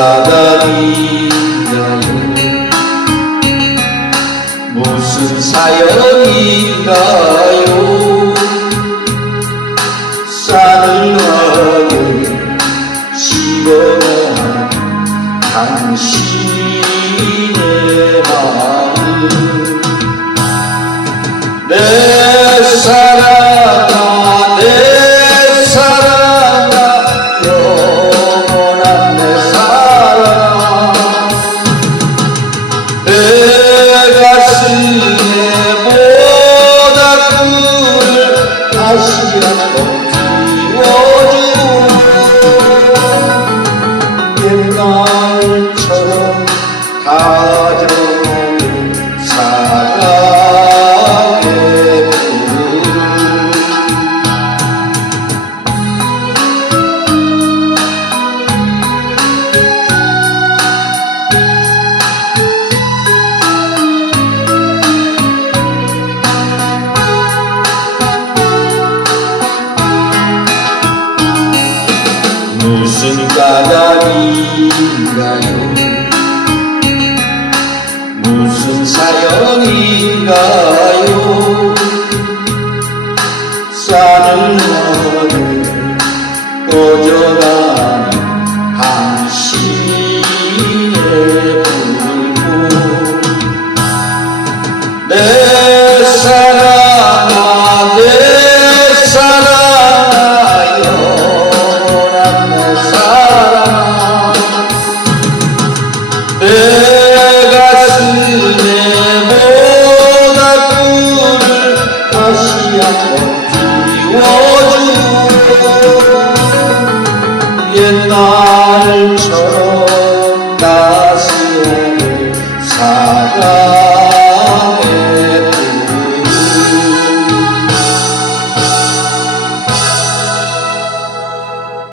까닭인가요? 무슨 사연인가요? 싸늘하게 식어간 당신의 마음 내 사랑아 내 사랑아 영원한 내 사랑아 내 가슴에 모닥불을 다시 한번 옛날처럼 다져오는 사랑의 불을 무슨 까닭인가요? 무슨 사연인가요? 싸늘하게 꺼져가는 당신의 불고 내 사랑아 내 사랑아 내 가슴에 모닥불을 다시 한번 피워주고 옛날처럼 따스하게 사랑